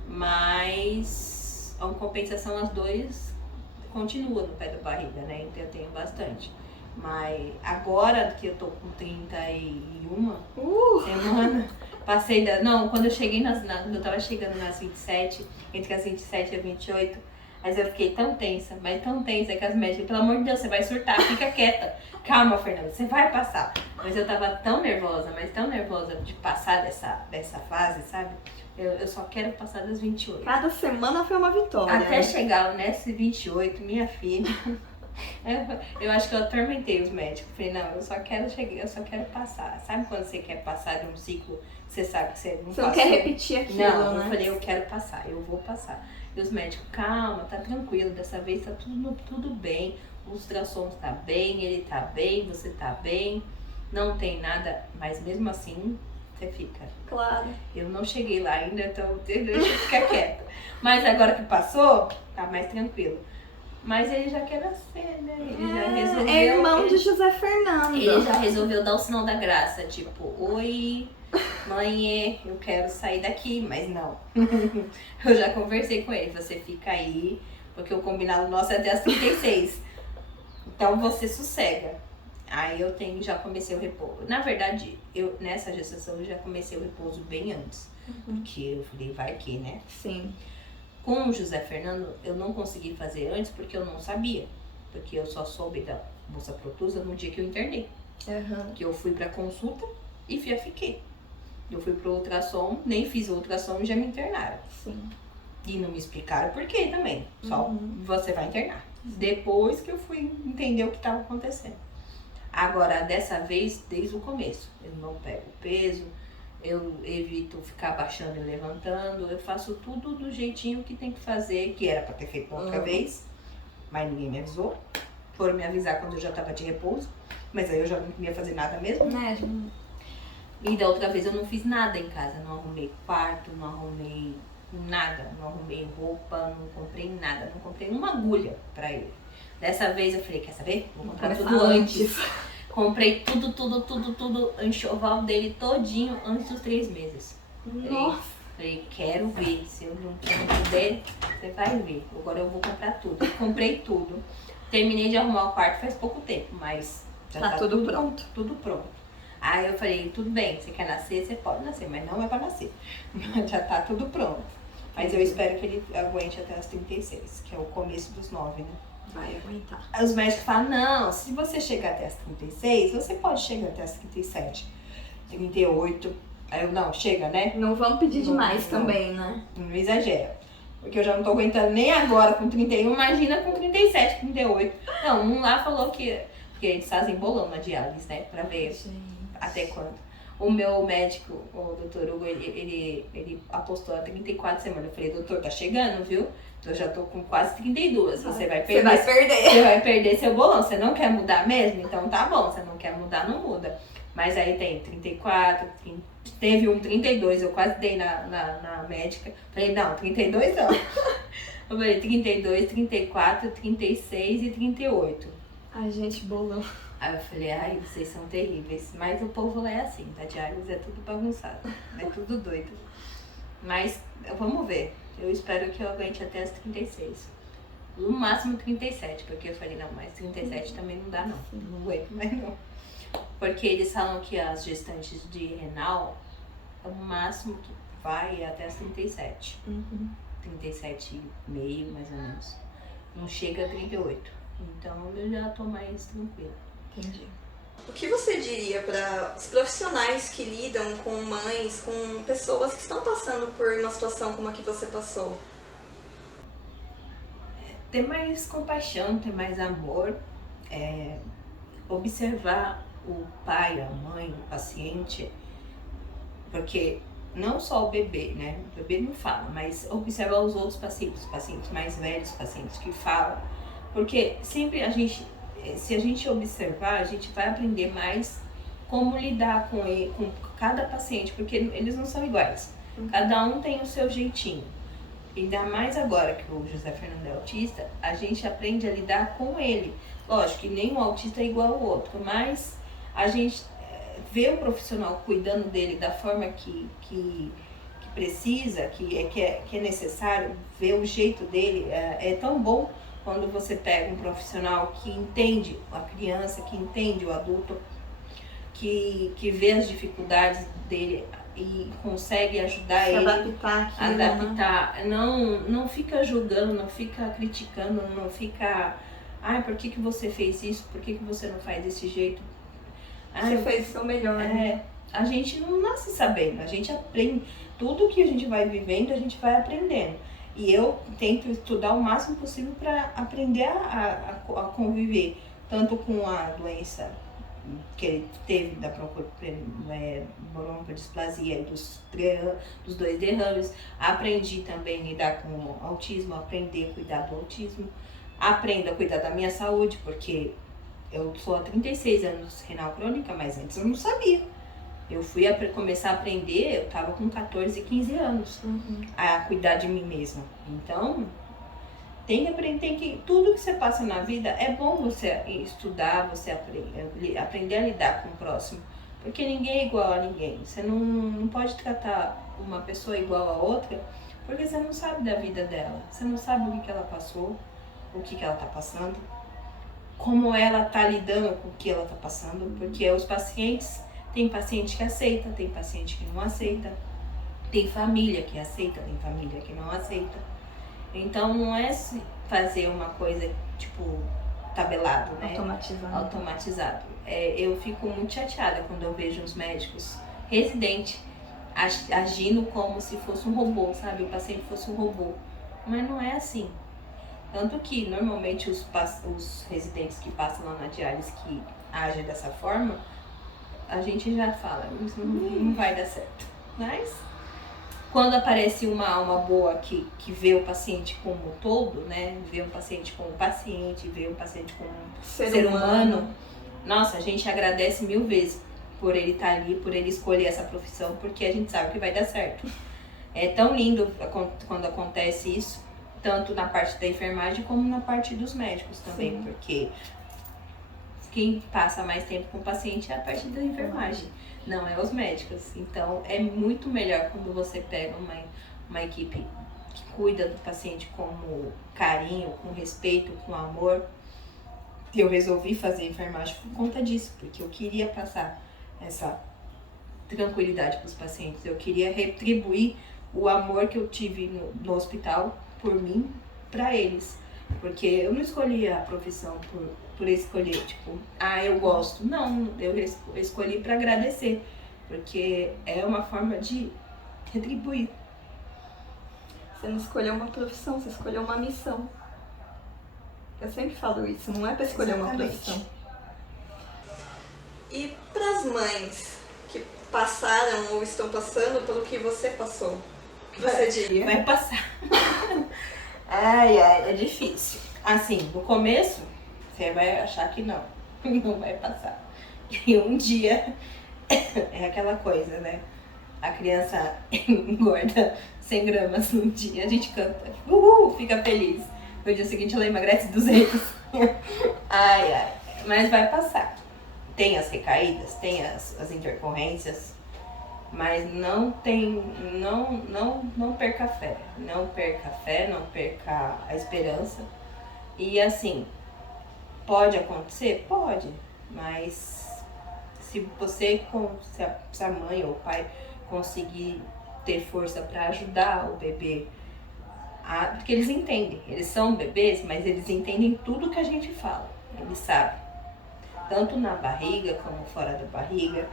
mas em compensação as dores continuam no pé da barriga, né? Então eu tenho bastante. Mas agora que eu tô com 31 semana, passei quando eu cheguei eu tava chegando nas 27, entre as 27 e as 28, mas eu fiquei tão tensa, mas tão tensa que as médicas, pelo amor de Deus, você vai surtar, fica quieta. Calma, Fernanda, você vai passar. Mas eu tava tão nervosa, mas tão nervosa de passar dessa fase, sabe? Eu só quero passar das 28. Cada semana foi uma vitória. Até chegar nesse 28, minha filha. Eu acho que eu atormentei os médicos. Falei, não, eu só quero chegar, eu só quero passar. Sabe quando você quer passar de um ciclo, você sabe que você não passou? Você não quer repetir aquilo, não, né? Eu falei, eu quero passar, eu vou passar. E os médicos, calma, tá tranquilo, dessa vez tá tudo bem. O ultrassom tá bem, ele tá bem, você tá bem. Não tem nada, mas mesmo assim, você fica. Claro. Eu não cheguei lá ainda, então deixa eu ficar quieta. Mas agora que passou, tá mais tranquilo. Mas ele já quer nascer, né? Ele já resolveu. É irmão de José Fernando. Ele já resolveu dar o sinal da graça. Tipo, oi, mãe, eu quero sair daqui. Mas não. Eu já conversei com ele. Você fica aí, porque o combinado nosso é até as 36. Então você sossega. Aí eu já comecei o repouso. Na verdade, nessa gestação eu já comecei o repouso bem antes. Porque eu falei, vai que, né? Sim. Com o José Fernando, eu não consegui fazer antes porque eu não sabia. Porque eu só soube da bolsa protusa no dia que eu internei. Que eu fui pra consulta e já fiquei. Eu fui pro ultrassom, nem fiz o ultrassom e já me internaram. Sim. E não me explicaram por quê também. Só você vai internar. Depois que eu fui entender o que estava acontecendo. Agora, dessa vez, desde o começo, eu não pego peso, eu evito ficar baixando e levantando, eu faço tudo do jeitinho que tem que fazer, que era para ter feito outra vez, mas ninguém me avisou. Foram me avisar quando eu já estava de repouso, mas aí eu já não ia fazer nada mesmo. E da outra vez eu não fiz nada em casa, não arrumei quarto, não arrumei nada, não arrumei roupa, não comprei nada, não comprei uma agulha pra ele. Dessa vez eu falei, quer saber? Vou comprar tudo antes. Comprei tudo, enxoval dele todinho antes dos 3 meses. Falei, quero ver. Se eu não puder, você vai ver. Agora eu vou comprar tudo. Comprei tudo. Terminei de arrumar o quarto faz pouco tempo, mas já Tá tudo pronto. Tudo pronto. Aí eu falei, tudo bem, você quer nascer, você pode nascer, mas não é pra nascer. Já tá tudo pronto. Mas eu espero que ele aguente até os 36, que é o começo dos 9, né? Vai aguentar. Aí os médicos falam, não, se você chegar até as 36, você pode chegar até as 37, 38. Aí eu, não, chega, né? Não vamos pedir Não, demais não. também, né? Não exagera. Porque eu já não tô aguentando nem agora com 31, imagina com 37, 38. Não, um lá falou que... Porque eles fazem bolão na diálise, né? Pra ver até quando. O meu médico, o doutor Hugo, ele apostou a 34 semanas. Eu falei, doutor, tá chegando, viu? Eu já tô com quase 32. Você vai perder. Você vai perder. Você vai perder seu bolão. Você não quer mudar mesmo? Então tá bom. Você não quer mudar, não muda. Mas aí tem 34, teve um 32. Eu quase dei na médica. Falei, não, 32 não. Eu falei 32, 34, 36 e 38. Ai, gente, bolão. Aí eu falei, ai, vocês são terríveis. Mas o povo lá é assim, tá? Diálise é tudo bagunçado. É tudo doido. Mas vamos ver. Eu espero que eu aguente até as 36. No máximo 37, porque eu falei, não, mas 37 também não dá não. Não aguento mais não. Porque eles falam que as gestantes de renal, o máximo que vai é até as 37. 37,5 mais ou menos. Não chega a 38. Então eu já tô mais tranquila. Entendi. O que você diria para os profissionais que lidam com mães, com pessoas que estão passando por uma situação como a que você passou? Ter mais compaixão, ter mais amor, observar o pai, a mãe, o paciente, porque não só o bebê, né? O bebê não fala, mas observar os outros pacientes mais velhos, pacientes que falam, porque sempre se a gente observar, a gente vai aprender mais como lidar com cada paciente, porque eles não são iguais. Cada um tem o seu jeitinho. Ainda mais agora que o José Fernando é autista, a gente aprende a lidar com ele. Lógico que nenhum autista é igual ao outro, mas a gente vê o profissional cuidando dele da forma que precisa, que é necessário, ver o jeito dele, é tão bom quando você pega um profissional que entende a criança, que entende o adulto, que vê as dificuldades dele e consegue ajudar ele a adaptar. Né? Não fica julgando, não fica criticando, não fica... Ai, por que você fez isso? Por que você não faz desse jeito? Você fez o seu melhor. A gente não nasce sabendo, a gente aprende. Tudo que a gente vai vivendo, a gente vai aprendendo. E eu tento estudar o máximo possível para aprender a conviver, tanto com a doença que ele teve da bronquodisplasia e dos 2 derrames. Aprendi também a lidar com o autismo, aprender a cuidar do autismo. Aprendo a cuidar da minha saúde, porque eu sou há 36 anos renal crônica, mas antes eu não sabia. Eu fui começar a aprender, eu tava com 14, 15 anos a cuidar de mim mesma. Então, tem que aprender, tudo que você passa na vida, é bom você estudar, você aprender a lidar com o próximo. Porque ninguém é igual a ninguém. Você não pode tratar uma pessoa igual a outra, porque você não sabe da vida dela. Você não sabe o que ela passou, o que ela tá passando, como ela tá lidando com o que ela tá passando. Porque os pacientes... Tem paciente que aceita, tem paciente que não aceita, tem família que aceita, tem família que não aceita. Então não é fazer uma coisa tipo tabelado, né? Automatizado. Eu fico muito chateada quando eu vejo os médicos residentes agindo como se fosse um robô, sabe? O paciente fosse um robô. Mas não é assim. Tanto que normalmente os residentes que passam lá na diálise que agem dessa forma, a gente já fala, isso não vai dar certo. Mas quando aparece uma alma boa que vê o paciente como um todo, né? Vê o paciente como paciente, vê o paciente como ser humano, nossa, a gente agradece 1000 vezes por ele estar ali, por ele escolher essa profissão, porque a gente sabe que vai dar certo. É tão lindo quando acontece isso, tanto na parte da enfermagem como na parte dos médicos também, porque quem passa mais tempo com o paciente é a parte da enfermagem, não é os médicos. Então é muito melhor quando você pega uma equipe que cuida do paciente com carinho, com respeito, com amor. Eu resolvi fazer enfermagem por conta disso, porque eu queria passar essa tranquilidade para os pacientes. Eu queria retribuir o amor que eu tive no hospital por mim, para eles. Porque eu não escolhi a profissão por escolher, tipo, eu gosto. Não, eu escolhi para agradecer, porque é uma forma de retribuir. Você não escolheu uma profissão, você escolheu uma missão. Eu sempre falo isso, não é para escolher uma Exatamente. profissão. E para as mães que passaram ou estão passando pelo que você passou, o que você diria? Vai passar. Ai, é difícil. Assim, no começo, você vai achar que não vai passar. E um dia, é aquela coisa, né? A criança engorda 100 gramas num dia, a gente canta, fica feliz. No dia seguinte ela emagrece 200. Ai, mas vai passar. Tem as recaídas, tem as intercorrências, mas não perca a fé. Não perca a fé, não perca a esperança. E assim, pode acontecer? Pode, mas se a mãe ou o pai conseguir ter força para ajudar o bebê, porque eles entendem, eles são bebês, mas eles entendem tudo que a gente fala, eles sabem, tanto na barriga como fora da barriga,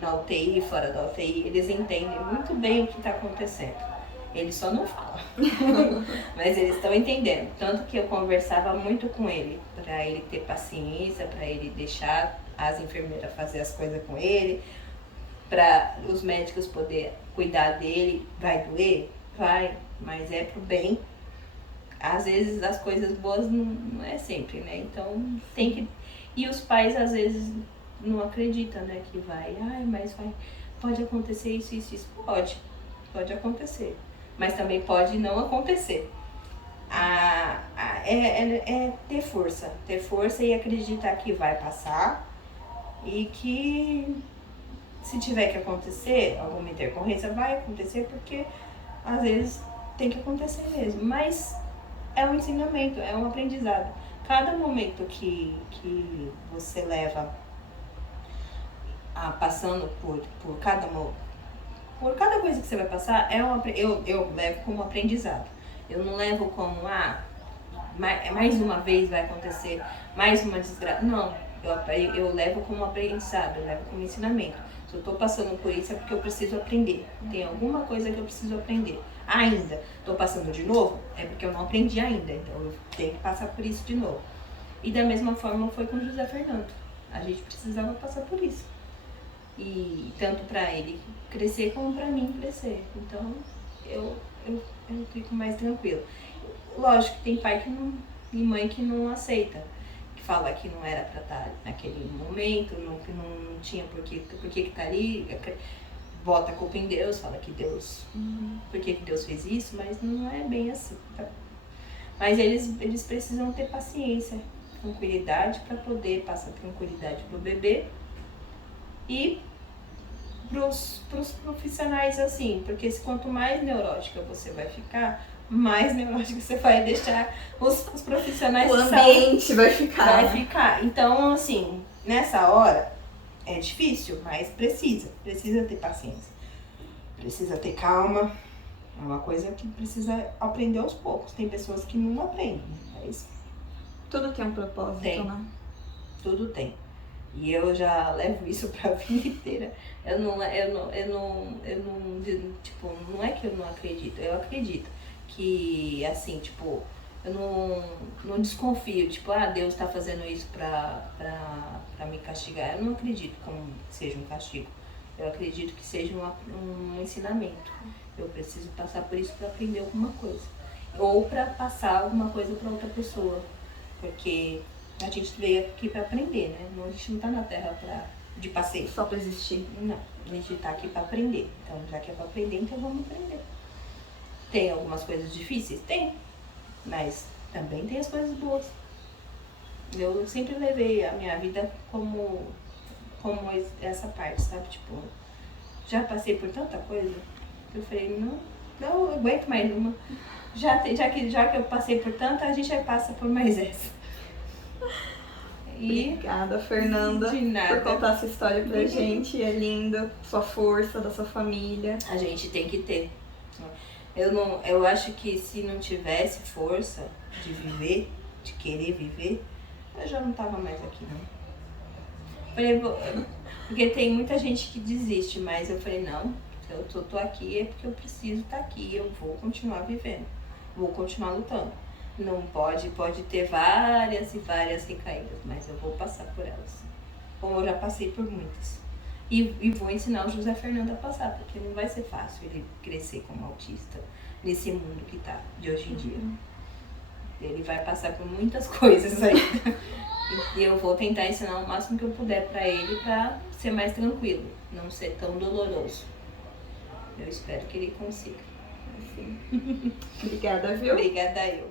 na UTI, fora da UTI, eles entendem muito bem o que está acontecendo, eles só não falam, mas eles estão entendendo, tanto que eu conversava muito com ele, para ele ter paciência, para ele deixar as enfermeiras fazer as coisas com ele, para os médicos poderem cuidar dele. Vai doer? Vai, mas é pro bem. Às vezes as coisas boas não é sempre, né? Então tem que... E os pais às vezes não acreditam, né? Que pode acontecer isso. Pode acontecer. Mas também pode não acontecer. É ter força e acreditar que vai passar e que se tiver que acontecer alguma intercorrência, vai acontecer, porque às vezes tem que acontecer mesmo, mas é um ensinamento, é um aprendizado. Cada momento que você leva passando por cada coisa que você vai passar, eu levo como aprendizado. Eu não levo como, mais uma vez vai acontecer, mais uma desgraça. Não, eu levo como aprendizado, eu levo como ensinamento. Se eu estou passando por isso é porque eu preciso aprender. Tem alguma coisa que eu preciso aprender. Ainda estou passando de novo, é porque eu não aprendi ainda. Então eu tenho que passar por isso de novo. E da mesma forma foi com José Fernando. A gente precisava passar por isso. E tanto para ele crescer como para mim crescer. Então eu fico mais tranquila. Lógico que tem pai e mãe que não aceita. Fala que não era para estar naquele momento, que não tinha por que tá ali, bota a culpa em Deus, fala que Deus, por que Deus fez isso, mas não é bem assim, tá? Mas eles precisam ter paciência, tranquilidade para poder passar tranquilidade pro bebê e pros profissionais assim, porque quanto mais neurótica você vai ficar, mais neurótico você vai deixar os profissionais o ambiente vai ficar. Então, assim, nessa hora é difícil, mas precisa ter paciência, precisa ter calma. É uma coisa que precisa aprender aos poucos. Tem pessoas que não aprendem, mas tudo tem um propósito, né? Tudo tem. E eu já levo isso pra vida inteira. Eu não, tipo, não é que eu não acredito, eu acredito que, assim, tipo, eu não desconfio, tipo, Deus tá fazendo isso pra me castigar. Eu não acredito como seja um castigo. Eu acredito que seja um ensinamento. Eu preciso passar por isso para aprender alguma coisa. Ou para passar alguma coisa para outra pessoa. Porque a gente veio aqui para aprender, né? A gente não tá na Terra de passeio. Só para existir. Não, a gente tá aqui para aprender. Então, já que é para aprender, então vamos aprender. Tem algumas coisas difíceis? Tem. Mas também tem as coisas boas. Eu sempre levei a minha vida como essa parte, sabe? Tipo, já passei por tanta coisa que eu falei, não eu aguento mais uma. Já que eu passei por tanta, a gente já passa por mais essa. E Obrigada, Fernanda, de nada. por contar essa história pra gente. É lindo, sua força, da sua família. A gente tem que ter. Eu acho que se não tivesse força de viver, de querer viver, eu já não tava mais aqui, não. Falei, porque tem muita gente que desiste, mas eu falei, não, eu tô aqui é porque eu preciso estar aqui, eu vou continuar vivendo, vou continuar lutando. Não pode ter várias e várias recaídas, mas eu vou passar por elas. Como eu já passei por muitas. E vou ensinar o José Fernando a passar, porque não vai ser fácil ele crescer como autista nesse mundo que tá de hoje em dia. Ele vai passar por muitas coisas aí. E eu vou tentar ensinar o máximo que eu puder pra ele pra ser mais tranquilo, não ser tão doloroso. Eu espero que ele consiga. Obrigada, viu? Obrigada eu.